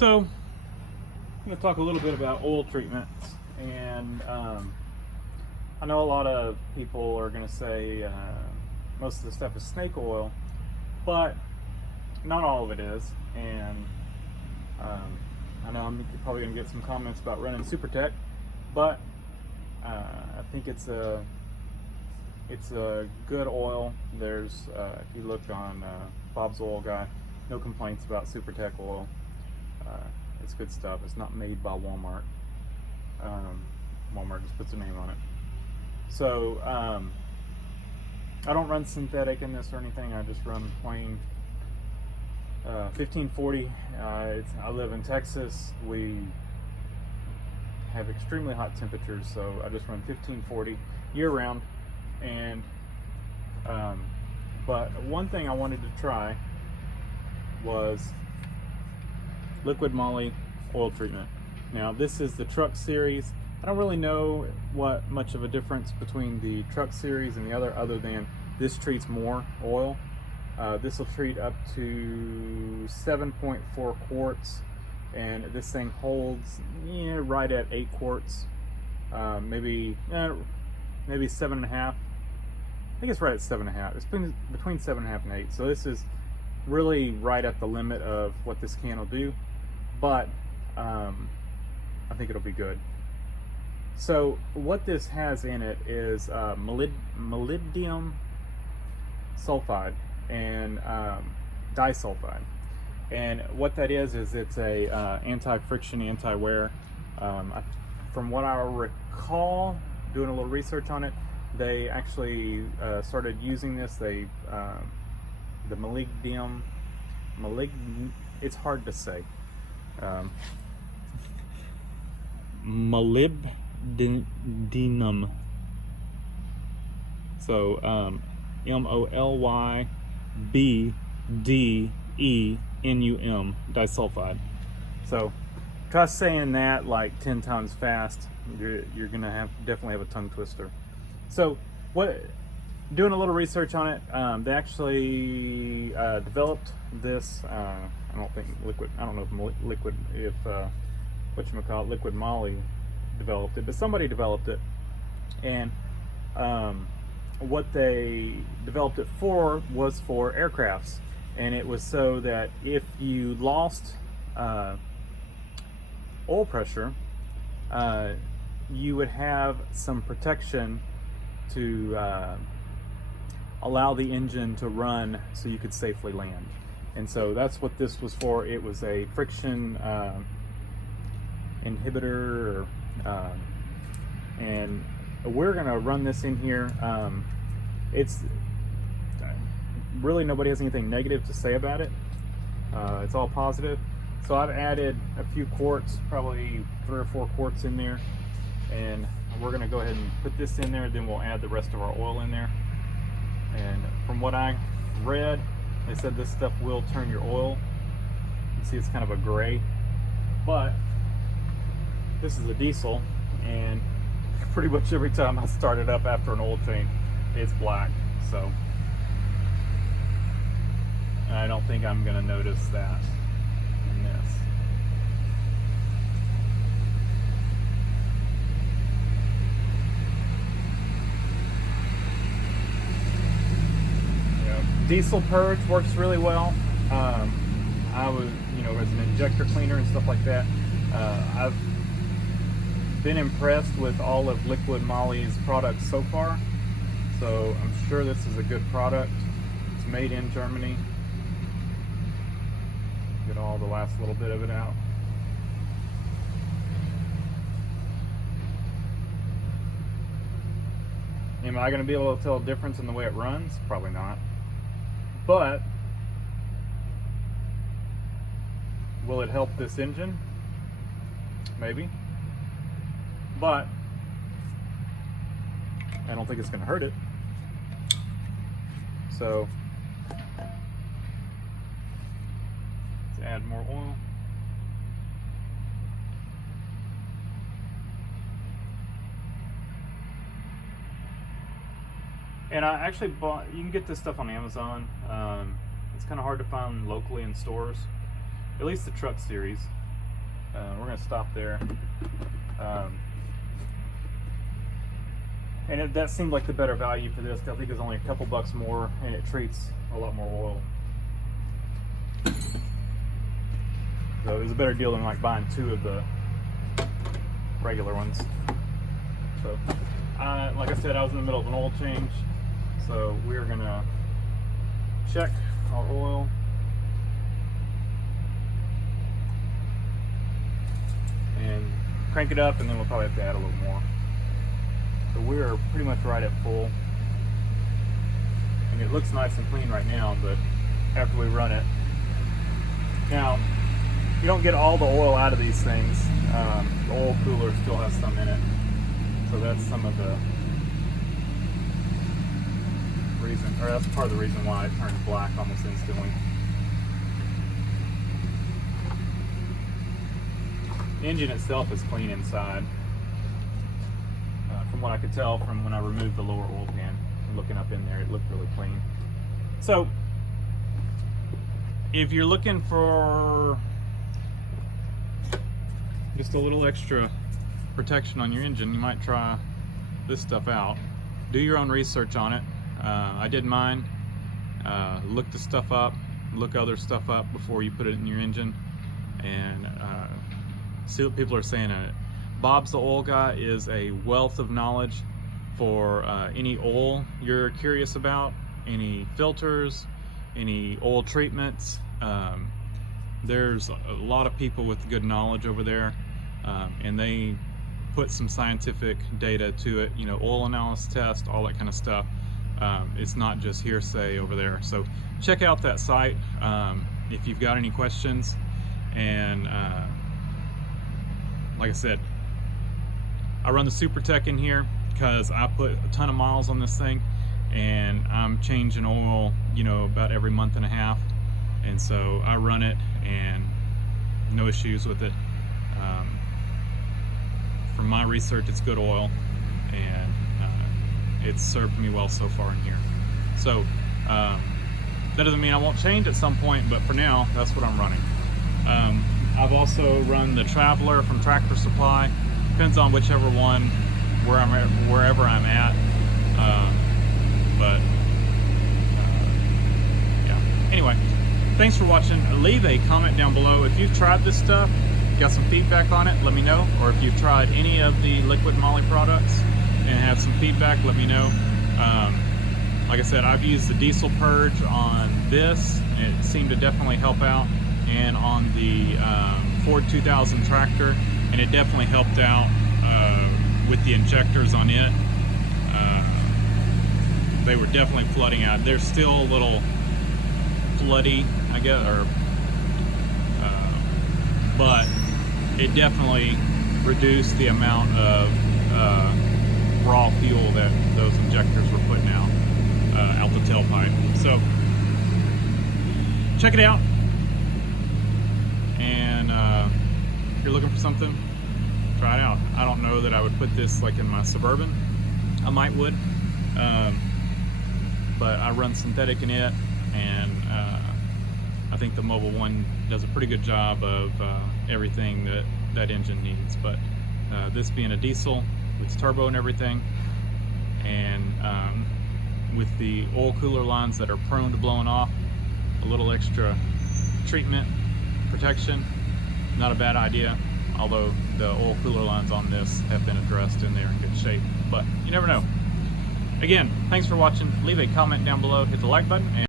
So, I'm going to talk a little bit about oil treatments, and I know a lot of people are going to say most of the stuff is snake oil, but not all of it is, and I know I'm probably going to get some comments about running SuperTech, but I think it's a good oil. There's if you look on Bob's Oil Guy, no complaints about SuperTech oil. It's good stuff. It's not made by Walmart. Walmart just puts a name on it. So I don't run synthetic in this or anything. I just run plain 1540. I live in Texas. We have extremely hot temperatures, so I just run 1540 year round. And but one thing I wanted to try was Liquid Moly oil treatment. Now this is the truck series. I don't really know what much of a difference between the truck series and the other than this treats more oil. This will treat up to 7.4 quarts, and this thing holds right at 8 quarts, maybe 7.5. I think it's right at 7.5. It's between 7.5 and 8. So this is really right at the limit of what this can will do, but I think it'll be good. So what this has in it is molybdenum sulfide and disulfide, and what that is it's a anti-friction, anti-wear. From what I recall, doing a little research on it, they actually started using this. The molybdenum, it's hard to say. Molybdenum. So molybdenum, disulfide. So try saying that like 10 times fast. You're gonna definitely have a tongue twister. So doing a little research on it, they actually developed this. I don't know if Liquid Moly developed it, but somebody developed it. And what they developed it for was for aircrafts, and it was so that if you lost oil pressure, you would have some protection to allow the engine to run so you could safely land. And so that's what this was for. It was a friction inhibitor, and we're gonna run this in here. It's really, nobody has anything negative to say about it. It's all positive. So I've added a few quarts, probably 3 or 4 quarts in there, and we're gonna go ahead and put this in there, then we'll add the rest of our oil in there. And from what I read, they said this stuff will turn your oil. You can see it's kind of a gray, but this is a diesel, and pretty much every time I start it up after an oil change, it's black. So I don't think I'm gonna notice that in this. Diesel purge works really well. I was, as an injector cleaner and stuff like that, I've been impressed with all of Liquid Moly's products so far. So I'm sure this is a good product. It's made in Germany. Get all the last little bit of it out. Am I going to be able to tell a difference in the way it runs? Probably not. But will it help this engine? Maybe. But I don't think it's going to hurt it. So let's add more oil. And I actually bought, you can get this stuff on Amazon. It's kind of hard to find locally in stores, at least the truck series. we're going to stop there. And that seemed like the better value for this, because I think it's only a couple bucks more and it treats a lot more oil. So it was a better deal than like buying 2 of the regular ones. So, like I said, I was in the middle of an oil change, so we're gonna check our oil. And crank it up, and then we'll probably have to add a little more. So we're pretty much right at full. And it looks nice and clean right now, but after we run it. Now, you don't get all the oil out of these things. The oil cooler still has some in it. So that's some of the reason, or that's part of the reason why it turns black almost instantly. The engine itself is clean inside. From what I could tell from when I removed the lower oil pan, looking up in there, it looked really clean. So, if you're looking for just a little extra protection on your engine, you might try this stuff out. Do your own research on it. I did mine. Look the stuff up, look other stuff up before you put it in your engine, and see what people are saying on it. Bob's the Oil Guy is a wealth of knowledge for any oil you're curious about, any filters, any oil treatments. There's a lot of people with good knowledge over there, and they put some scientific data to it, you know, oil analysis test, all that kind of stuff. It's not just hearsay over there. So check out that site if you've got any questions. And like I said, I run the Super Tech in here because I put a ton of miles on this thing, and I'm changing oil, you know, about every month and a half. And so I run it and no issues with it. From my research, it's good oil, and it's served me well so far in here. So that doesn't mean I won't change at some point, but for now, that's what I'm running. I've also run the Traveler from Tractor Supply. Depends on whichever one, wherever I'm at. Yeah. Anyway, thanks for watching. Leave a comment down below if you've tried this stuff, got some feedback on it, let me know. Or if you've tried any of the Liquid Moly products and have some feedback, let me know. Like I said, I've used the diesel purge on this. It seemed to definitely help out, and on the Ford 2000 tractor, and it definitely helped out with the injectors on it. They were definitely flooding out. They're still a little floody, I guess, or but it definitely reduced the amount of raw fuel that those injectors were putting out the tailpipe. So check it out, and if you're looking for something, try it out. I don't know that I would put this like in my Suburban. I might would, but I run synthetic in it, and I think the Mobile One does a pretty good job of everything that engine needs. But this being a diesel with turbo and everything, and with the oil cooler lines that are prone to blowing off, a little extra treatment, protection, not a bad idea. Although the oil cooler lines on this have been addressed and they're in good shape, but you never know. Again, thanks for watching. Leave a comment down below, hit the like button, and